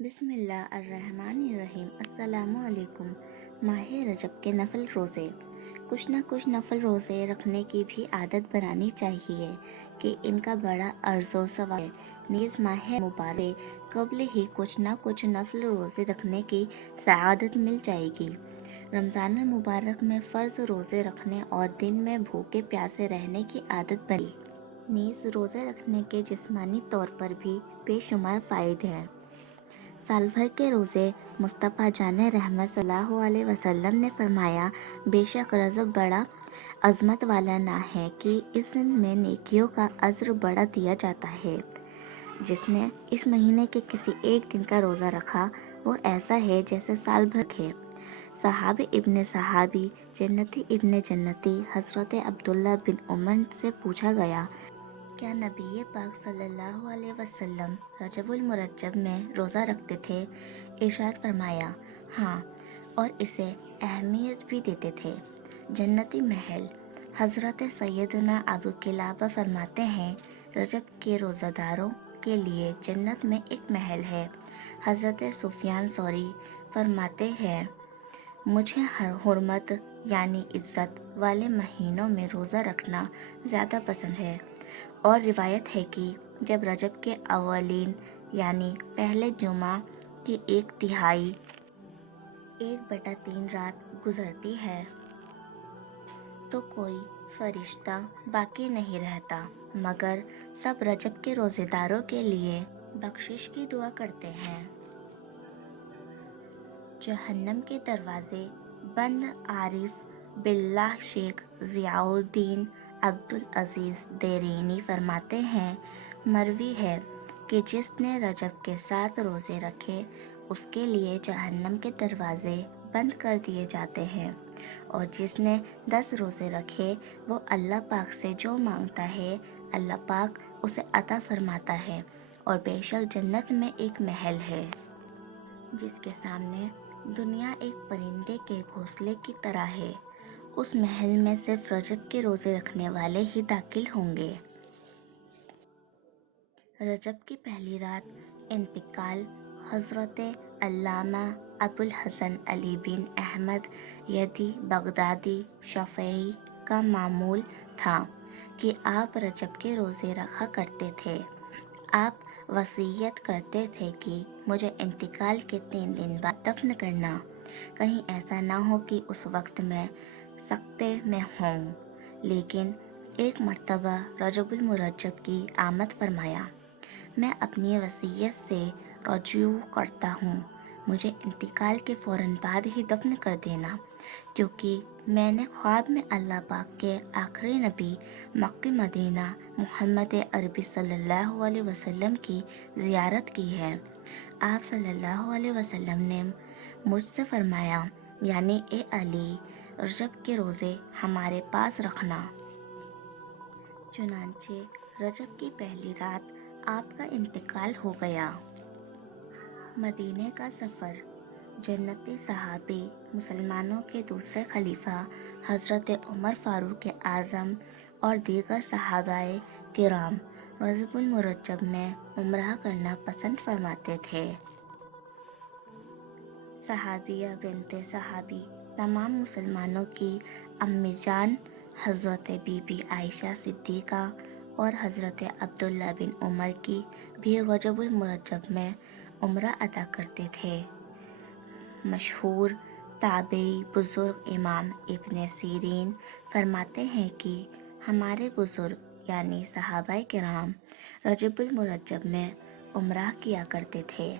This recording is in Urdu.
بسم اللہ الرحمن الرحیم۔ السلام علیکم۔ ماہ رجب کے نفل روزے۔ کچھ نہ کچھ نفل روزے رکھنے کی بھی عادت بنانی چاہیے کہ ان کا بڑا اجر و ثواب ہے۔ نیز ماہ مبارک قبل ہی کچھ نہ کچھ نفل روزے رکھنے کی سعادت مل جائے گی۔ رمضان المبارک میں فرض روزے رکھنے اور دن میں بھوکے پیاسے رہنے کی عادت بنی۔ نیز روزے رکھنے کے جسمانی طور پر بھی بے شمار فائدے ہیں۔ سال بھر کے روزے مصطفیٰ جان رحمت صلی اللہ علیہ وسلم نے فرمایا، بے شک رجب بڑا عظمت والا نہ ہے کہ اس میں نیکیوں کا اجر بڑا دیا جاتا ہے۔ جس نے اس مہینے کے کسی ایک دن کا روزہ رکھا وہ ایسا ہے جیسے سال بھر ہے۔ صحابی ابن صحابی جنتی ابن جنتی حضرت عبداللہ بن عمر سے پوچھا گیا، کیا نبی پاک صلی اللہ علیہ وسلم رجب المرجب میں روزہ رکھتے تھے؟ ارشاد فرمایا، ہاں، اور اسے اہمیت بھی دیتے تھے۔ جنتی محل۔ حضرت سیدنا ابو قلابہ فرماتے ہیں، رجب کے روزہ داروں کے لیے جنت میں ایک محل ہے۔ حضرت سفیان ثوری فرماتے ہیں، مجھے حرمت یعنی عزت والے مہینوں میں روزہ رکھنا زیادہ پسند ہے، اور روایت ہے کہ جب رجب کے اولین یعنی پہلے جمعہ کی 1/3 1/3 رات گزرتی ہے تو کوئی فرشتہ باقی نہیں رہتا مگر سب رجب کے روزے داروں کے لیے بخشش کی دعا کرتے ہیں۔ جہنم کے دروازے بند۔ عارف باللہ شیخ ضیاء الدین عبدالعزیز دیرینی فرماتے ہیں، مروی ہے کہ جس نے رجب کے 7 روزے رکھے اس کے لیے جہنم کے دروازے بند کر دیے جاتے ہیں، اور جس نے 10 روزے رکھے وہ اللہ پاک سے جو مانگتا ہے اللہ پاک اسے عطا فرماتا ہے، اور بے شک جنت میں ایک محل ہے جس کے سامنے دنیا ایک پرندے کے گھونسلے کی طرح ہے، اس محل میں صرف رجب کے روزے رکھنے والے ہی داخل ہوں گے۔ رجب کی پہلی رات انتقال حضرت علامہ ابوالحسن علی بن احمد یدی بغدادی شافعی کا معمول تھا کہ آپ رجب کے روزے رکھا کرتے تھے۔ آپ وصیت کرتے تھے کہ مجھے انتقال کے 3 دن بعد دفن کرنا، کہیں ایسا نہ ہو کہ اس وقت میں سکتے میں ہوں۔ لیکن ایک مرتبہ رجب المرجب کی آمد فرمایا، میں اپنی وصیت سے رجوع کرتا ہوں، مجھے انتقال کے فوراً بعد ہی دفن کر دینا، کیونکہ میں نے خواب میں اللہ پاک کے آخری نبی مکہ مدینہ محمد عربی صلی اللہ علیہ وسلم کی زیارت کی ہے۔ آپ صلی اللہ علیہ وسلم نے مجھ سے فرمایا، یعنی اے علی، رجب کے روزے ہمارے پاس رکھنا۔ چنانچہ رجب کی پہلی رات آپ کا انتقال ہو گیا۔ مدینے کا سفر۔ جنتی صحابی مسلمانوں کے دوسرے خلیفہ حضرت عمر فاروق اعظم اور دیگر صحابہ کرام رجب المرجب میں عمرہ کرنا پسند فرماتے تھے۔ صحابیہ بنت صحابی تمام مسلمانوں کی امی جان حضرت بی بی عائشہ صدیقہ اور حضرت عبداللہ بن عمر کی بھی رجب المرجب میں عمرہ ادا کرتے تھے۔ مشہور تابعی بزرگ امام ابن سیرین فرماتے ہیں کہ ہمارے بزرگ یعنی صحابہ کرام رجب المرجب میں عمرہ کیا کرتے تھے۔